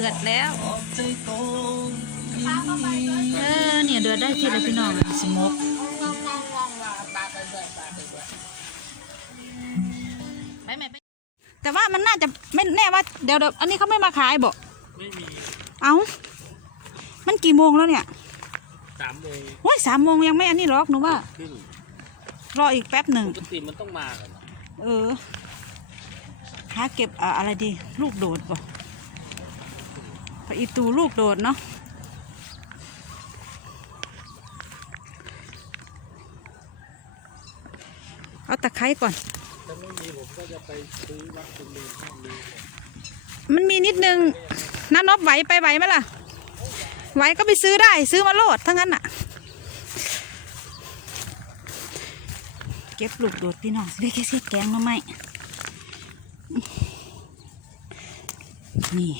ดือดแล้วเออเนี่ยเดือดได้ทีละพี่น้องสมกไปไหมไปแต่ว่ามันน่าจะไม่แน่ว่าเดี๋ยวเดี๋ยวอันนี้เขาไม่มาขายบอกไม่มีเอ้ามันกี่โมงแล้วเนี่ยสามโมงโอ้ยสามโมงยังไม่อันนี้หรอกหนูว่าครึ่งรออีกแป๊บหนึ่งปกติมันต้องมากันนะเออหาเก็บอ่าอะไรดี ลูกโดดป่ะไป อีตูลูกโดดเนาะเอาตะไคร้ก่อน ถ้าไม่มีผมก็จะไปซื้อวัตถุดิบข้างนี้มันมีนิดนึงน้านบไหวไปไหวไหมล่ะ ไหวก็ไปซื้อได้ซื้อมาโลดทั้งนั้นอะ เก็บลูกโดดพี่น้องได้แค่เสียแกงมาไหมนี่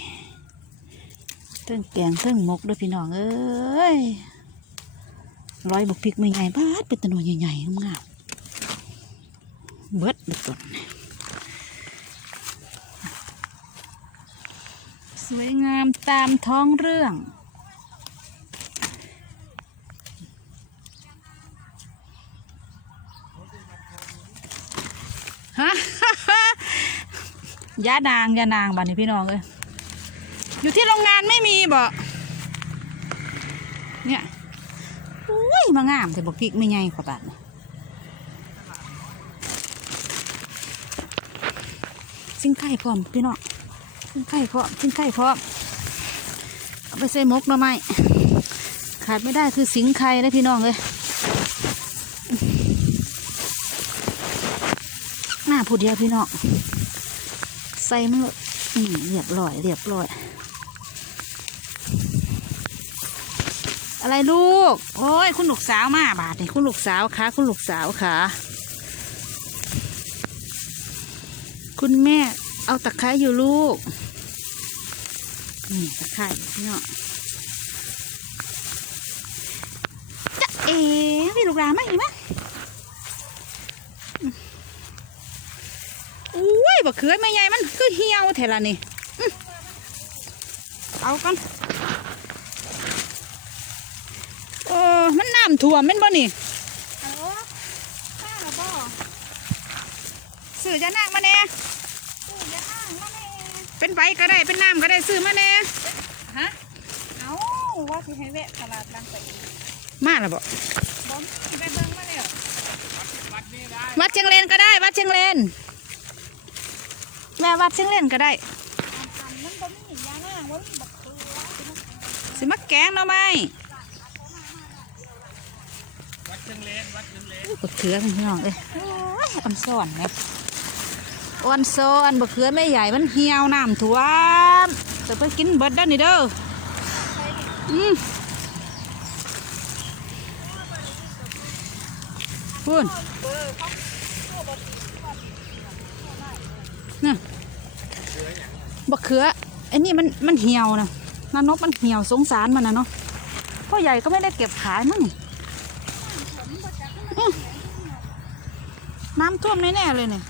ทิงแกงเทิงมกด้วยพี่น้องเอ้ยร้อยบุกพริกไม่ใหญ่บ้าดเป็นตะนวยใหญ่ๆงามๆเบิดเบิดต้นสวยงามตามท้องเรื่องฮะยานางยานางบ้านนี้พี่น้องเอ้ย อยู่ที่โรงงานไม่มีบ่เนี่ยอุ้ยมางามแต่บอกพริกไม่ไงขอบาทสิ้นไข่พร้อมพี่น้องชิ้นไข่พร้อมชิ้นไข่พร้อมเอาไปใส่หมกหน่อไม้ขาดไม่ได้คือสิงไข่นะพี่น้องเลยหน้าผู้เดียวพี่น้องใส่มันเลยอืมเรียบร้อยเรียบร้อย อะไรลูก โอ้ย คุณลูกสาวมาบาทนี่คุณลูกสาวคะคุณลูกสาวคะคุณแม่เอาตะไคร้อยู่ลูก นี่ตะไคร้พี่น้องจะเอ๋พี่ลูกหลานมาอีกมั้ยอุ้ยบักเขือไม่ใหญ่มันคือเหี่ยวแถละนี่ เอากันโอ้มันน้ำท่วมแม่นบ่นี่ฮัลโหลข้าบ่สื่อจะนั่งมาแน่เป็นใบก็ได้เป็นน้ำก็ได้ซื้อมาแน่ฮะเอาว่าสิให้แวะตลาดลังไปมาแล้วบอกบอมสิไปเบิ่งมาแล้ววัดนี้ได้วัดเชียงเลนก็ได้ วัดเชียงเลนแม่วัดเชียงเลนก็ได้อันนั้นบ่มียาหน้าบ่มีบักคือว่าสิมาสิมาแกงหน่อไม้วัดเชียงเลนวัดเชียงเลน บะเขือพี่น้องเอ้ยโอ้ยอ่อนซ่อนไหมอ่อนซ่อนบะเขือไม่ใหญ่มันเหี่ยวน้ำท่วมแต่ไปกินเบิดด้านนี่เด้ออืมพูนน่ะบะเขือไอ้นี่มันมันเหี่ยวนะนานกมันเหี่ยวสงสารมันนะเนาะพ่อใหญ่ก็ไม่ได้เก็บขายมั้งนี่ น้ำท่วมแน่ๆเลยเนี่ย